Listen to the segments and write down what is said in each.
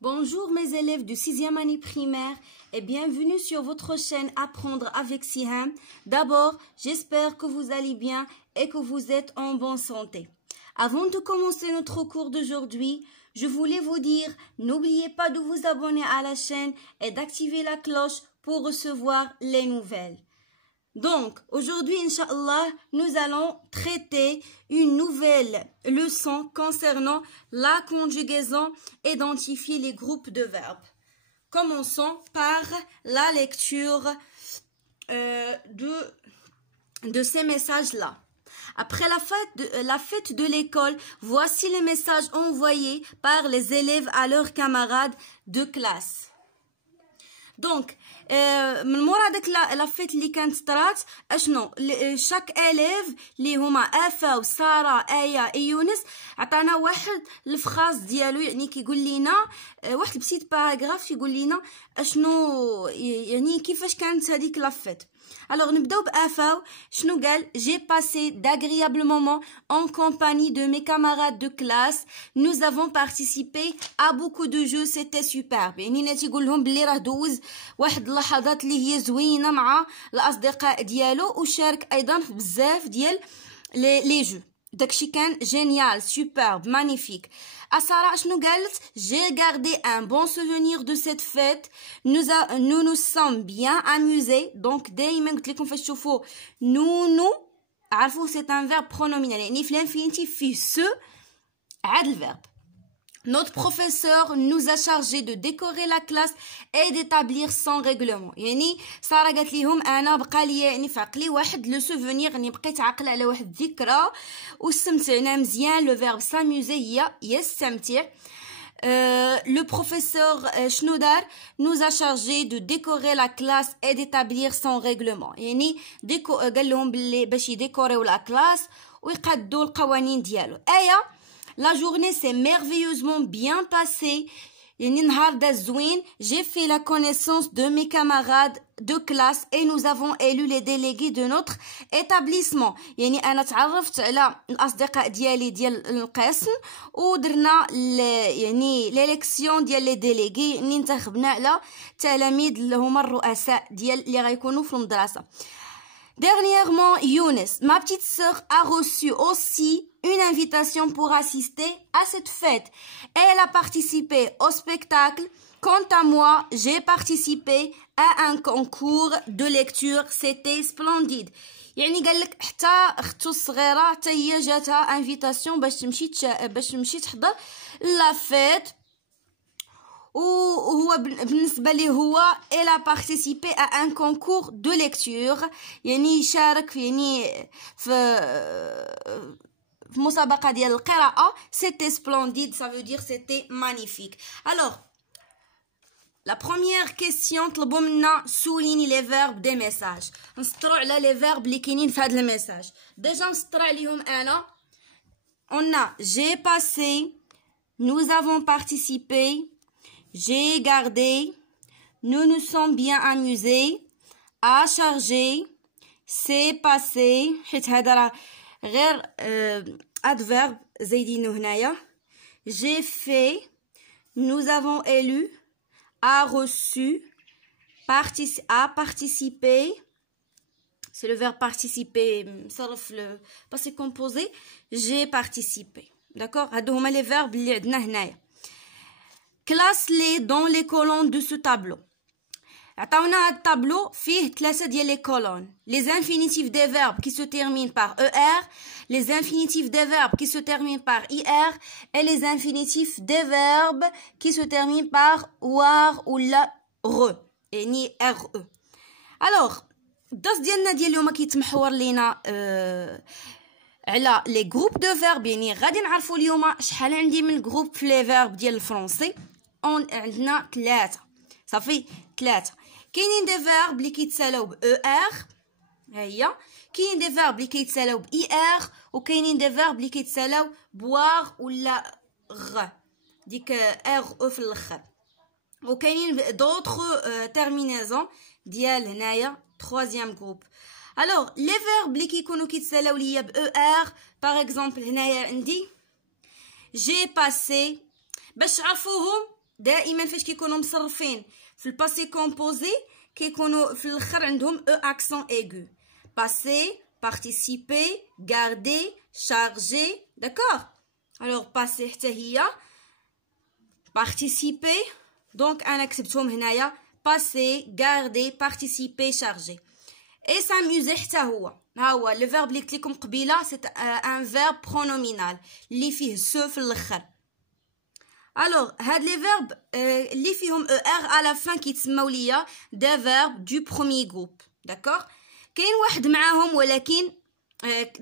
Bonjour mes élèves de 6e année primaire et bienvenue sur votre chaîne Apprendre avec Siham. D'abord, j'espère que vous allez bien et que vous êtes en bonne santé. Avant de commencer notre cours d'aujourd'hui, je voulais vous dire, n'oubliez pas de vous abonner à la chaîne et d'activer la cloche pour recevoir les nouvelles. Donc, aujourd'hui, Inch'Allah, nous allons traiter une nouvelle leçon concernant la conjugaison, identifier les groupes de verbes. Commençons par la lecture de ces messages-là. Après la fête de l'école, voici les messages envoyés par les élèves à leurs camarades de classe. Donc, من مورا داك لا فيت اللي كانت طرات اشنو شاك اليف اللي هما افا وساره ايه يونس عطانا واحد الفراز ديالو، يعني كيقول لنا واحد البسيط باراغراف يقول لنا اشنو يعني كيفاش كانت هذيك لا فيت. Alors نبداو بافا. شنو قال؟ j'ai passé d'agréables moments en compagnie de mes camarades de classe. Nous avons participé à beaucoup de jeux, c'était superbe. يعني تيقول لهم بلي راه دوز واحد اللحظات اللي هي زوينه مع الاصدقاء ديالو وشارك ايضا في بزاف ديال لي جو. داكشي كان جينيال سوبرب مانيفيك. Asara شنو قالت؟ j'ai gardé un bon souvenir de cette fête. nous nous sommes bien amusés. donc دائما قلت لكم فاش تشوفوا nous عرفوا c'est un verbe pronominal، يعني في l'infinitif فيه ce عاد الفيرب. Notre professeur nous a chargé de décorer la classe et d'établir son règlement. يعني سارة قالت ليهم انا بقى لي يعني في عقلي واحد لو سوفونير، يعني بقيت عاقله على واحد الذكرى واستمتعنا مزيان. لو فيرب s'amuser هي يستمتع. Le professeur شنو دار؟ nous a chargé de décorer la classe et d'établir son règlement. يعني قال لهم بلي باش يديكوريو لا كلاس ويقادوا القوانين ديالو. La journée s'est merveilleusement bien passée. J'ai fait la connaissance de mes camarades de classe et nous avons élu les délégués de notre établissement. يعني أنا تعرفت على الأصدقاء ديالي ديال القسم ودرنا يعني l'élection ديال les délégués، يعني انتخبنا على تلاميذ اللي هما الرؤساء ديال اللي غيكونوا في المدرسة. Dernièrement, Younes, ma petite sœur, a reçu aussi une invitation pour assister à cette fête. Elle a participé au spectacle. Quant à moi, j'ai participé à un concours de lecture. C'était splendide. يعني قال لك حتى اختو الصغيره حتى هي جاتها انفيتاسيون باش تمشي تحضر لا فيت. وهو بالنسبة لي هو elle a participé à un concours de lecture، يعني شارك يعني في مسابقة ديال القراءة. c'était splendide, ça veut dire c'était magnifique. Alors la première question طلبوا منا souligne les verbes des messages. نسطروا على les verbes اللي كاينين في هذا الميساج. ديجا نسطر عليهم انا. on a j'ai passé, nous avons participé, j'ai gardé, nous nous sommes bien amusés, a chargé, c'est passé. حيت هذا راه غير adverbe زايدينو هنايا. j'ai fait, nous avons élu, a reçu, a participé. C'est le verbe participer صرف le passé composé. j'ai participé. d'accord؟ هادو هما les verbes اللي عندنا هنايا. Classe-les dans les colonnes de ce tableau. عطاونا هاد الطابلو فيه 3 ديال لي كولون. Les infinitifs des verbes qui se terminent par er, les infinitifs des verbes qui se terminent par ir et les infinitifs des verbes qui se terminent par war ou la re يعني re. alors الدرس ديالنا ديال اليوم كيتمحور لينا على لي جروب دو فيرب. يعني غادي نعرفوا اليوم شحال عندي من جروب في لي فيرب ديال الفرنسي. عندنا 3 صافي 3. كاينين دي فيرب اللي كيتسالاو ب ار ها هي، كاينين دي فيرب اللي كيتسالاو ب اي ار، وكاينين دي فيرب اللي كيتسالاو بواغ ولا غ ديك ار او في الاخر، وكاينين دوطخ تيرمينازون ديال هنايا 3 جروب. alors les verbes اللي كيكونوا كيتسالاو ليا ب ار باغ اكزومبل هنايا عندي j'ai passé. باش تعرفوهم دائما فاش كيكونوا مصرفين في الباسي كومبوزي كيكونوا في الاخر عندهم او اكسون ايغو. باسي، بارتيسيبي، غاردي، شارجي. داكوغ. الوغ باسي حتى هي بارتيسيبي، دونك انا كتبتهم هنايا باسي، غاردي، بارتيسيبي، شارجي. اي ساموزي حتى هو، ها هو لو فيرب اللي قلت لكم قبيله سي ان فيرب برونومينال اللي فيه سو في الاخر. الوغ هاد لي فيرب اللي فيهم او ار على فان كيتسموا ليا دي فيرب دو بروميي جروب. داكوغ. كاين واحد معاهم ولكن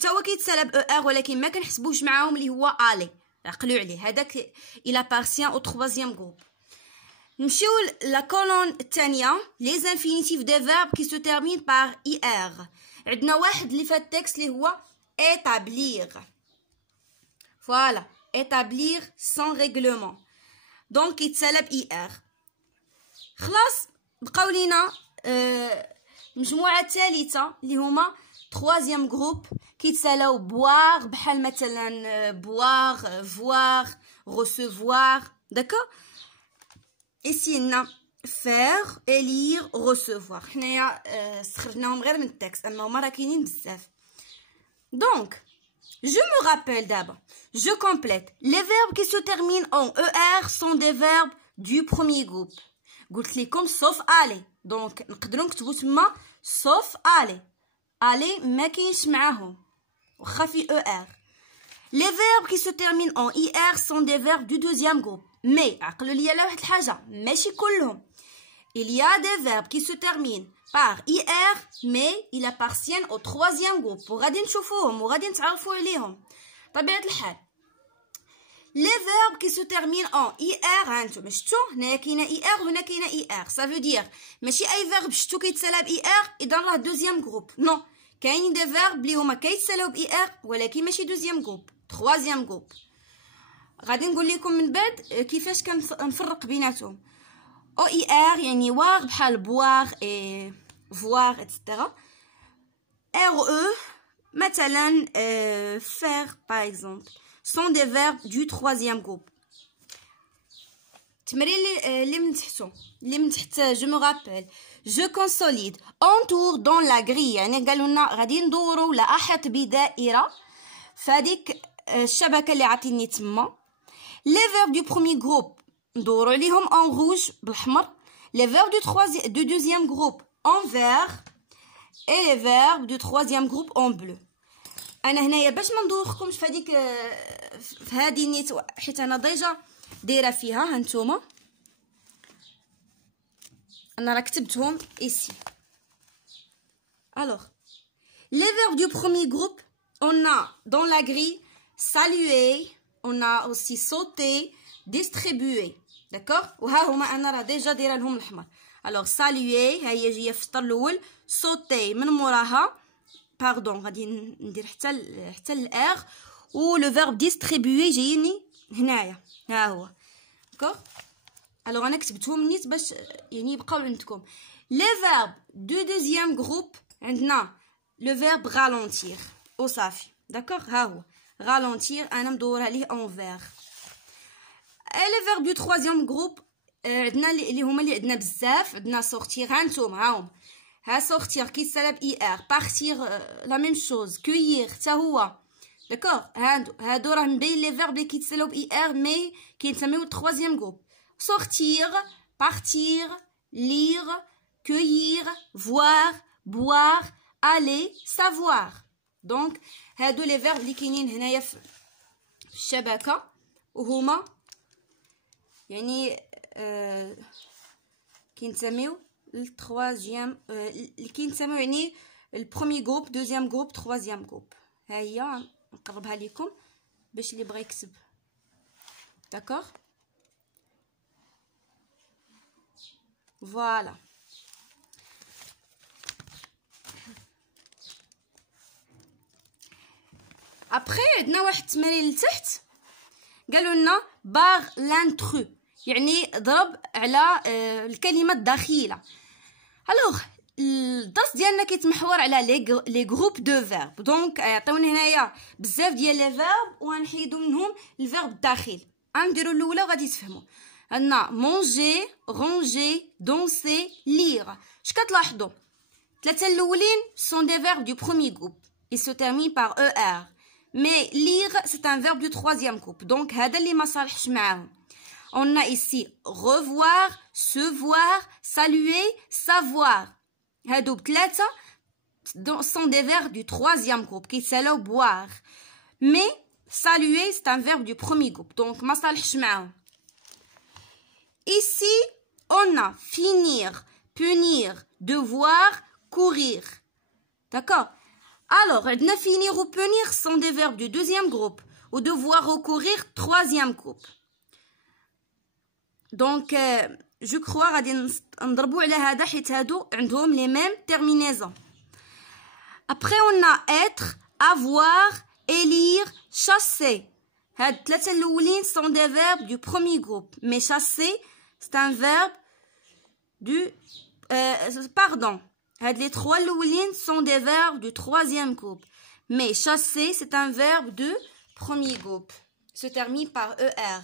تا هو كيتسالى ب او ار ولكن ما كنحسبوش معاهم اللي هو الي. عقلوا عليه هذاك الى بارسيان او تروازيام جروب. نمشيو لا كولون الثانيه لي زانفينيتيف دي فيرب كي سو تيرمين بار اي ار. عندنا واحد اللي في التكست اللي هو établir. فوالا établir sans règlement. دونك يتسالى ب اي ار. خلاص بقاو لينا مجموعه ثالثه اللي هما troisième groupe كيتسالاو بوار بحال مثلا بوار، فوار، recevoir. داكوغ. ici لنا faire, élire, recevoir. حنايا استخرجناهم غير من التكست اما هما راه كاينين بزاف. دونك je me rappelle d'abord, je complète. Les verbes qui se terminent en ER sont des verbes du premier groupe. قلت لكم sauf aller. دونك نقدروا نكتبوا تما sauf aller. aller ما كاينش معاهم واخا في ER. Les verbes qui se terminent en IR sont des verbes du deuxième groupe. Mais عقلوا لي على واحد الحاجه ماشي كلهم. Il y a des verbes qui se terminent par IR mais ils appartiennent au troisième groupe. وغادي نشوفوهم وغادي نتعرفوا عليهم طبيعة الحال. Les verbes qui se terminent en IR هانتوما شفتوا هنايا كاينه IR وهنا كاينه IR. ça veut dire ماشي اي verb شفتوا كيتسالى ب IR اذا راه دوزيام جروب. نو كاينين دي verb اللي هما كيتسالاو ب IR ولكن ماشي دوزيام جروب، troisième groupe. غادي نقول لكم من بعد كيفاش كنفرق بيناتهم. او اي ار يعني واغ بحال بواغ اي فواغ اتسيتيرا. ار او مثلا faire par exemple sont des verbes du troisième groupe. التمرين اللي من تحت je me rappelle je consolide entoure dans la grille. يعني قالوا لنا غادي ندوروا ولا احط بدائره فهاديك الشبكه اللي عطيني تما. les verbes du premier groupe ندوروا عليهم en rouge بالحمر. les verbes du deuxième groupe en vert et les verbes du troisième groupe en bleu. انا هنايا باش ما ندوخكمش في هذيك في هذه النيت حيت انا ديجا دايره فيها هانتوما انا راه كتبتهم ici. alors les verbes du premier groupe on a dans la grille saluer, on a aussi sauter, distribuer. d'accord. وها هما انا راه ديجا دايره لهم الحمر. alors saluer ها هي جايه في السطر الاول، sauter من موراها باردون غادي ندير حتى الار، و لو فيرب ديستريبيوي جايني هنايا ها هو. داكوغ. الوغ انا كتبتهم نيت باش يعني يبقاو عندكم. لي فيرب دو دوزيام جروب عندنا لو فيرب رالونتير وصافي. داكوغ. ها هو رالونتير انا مدورها ليه اون فير. لي فيرب دو تروازيام جروب عندنا اللي هما اللي عندنا بزاف. عندنا سورتير هانتوما هاهم ها sortir كيتسالى ب اي ار، partir لا ميم شوز، cueillir حتى هو. داكوغ. هادو راه مبين لي فيرب اللي كيتسالو ب اي ار مي كينسميو troisième groupe. sortir، partir، lire، cueillir، voir، boire، aller، savoir. دونك هادو لي فيرب اللي كاينين هنايا في الشبكه وهما يعني كينسميو التروازيام اللي كينسميو يعني البروميي جروب، دوزيام جروب، تروازيام جروب. ها هي نقربها لكم باش اللي بغى يكتب. داكوغ. فوالا. ابخي عندنا واحد التمارين لتحت قالوا لنا باغ لانترو يعني ضرب على الكلمه الداخله. الوغ الدرس ديالنا كيتمحور على لي جروب دو فيرب. دونك عطيونا هنايا بزاف ديال لي فيرب وغنحيدو منهم الفيرب الداخل. غنديرو الاولى وغادي تفهموا. عندنا manger, ranger, danser, lire. شكتلاحظوا ثلاثة الأولين sont des verbes du premier groupe. Ils se terminent par ER. Mais lire, c'est un verbe du troisième groupe. Donc, هذا اللي ما صالحش معاهم. On a ici revoir, se voir, saluer, savoir. هادو بثلاثة sont des verbes du troisième groupe qui s'appellent boire. Mais saluer, c'est un verbe du premier groupe. Donc, ما صالحش معاهم. Ici, on a finir, punir, devoir, courir. D'accord? Alors, finir ou punir sont des verbes du deuxième groupe. Ou devoir ou courir, troisième groupe. Donc, je crois غادي نضربوا على هذا حيت هادو عندهم les mêmes terminaisons. Après, on a être, avoir, élire, chasser. هاد الثلاثة الأولين sont des verbes du premier groupe. Mais chasser, c'est un verbe du... pardon. Les trois الأولين sont des verbes du troisième groupe. Mais chasser, c'est un verbe du premier groupe. Se termine par ER.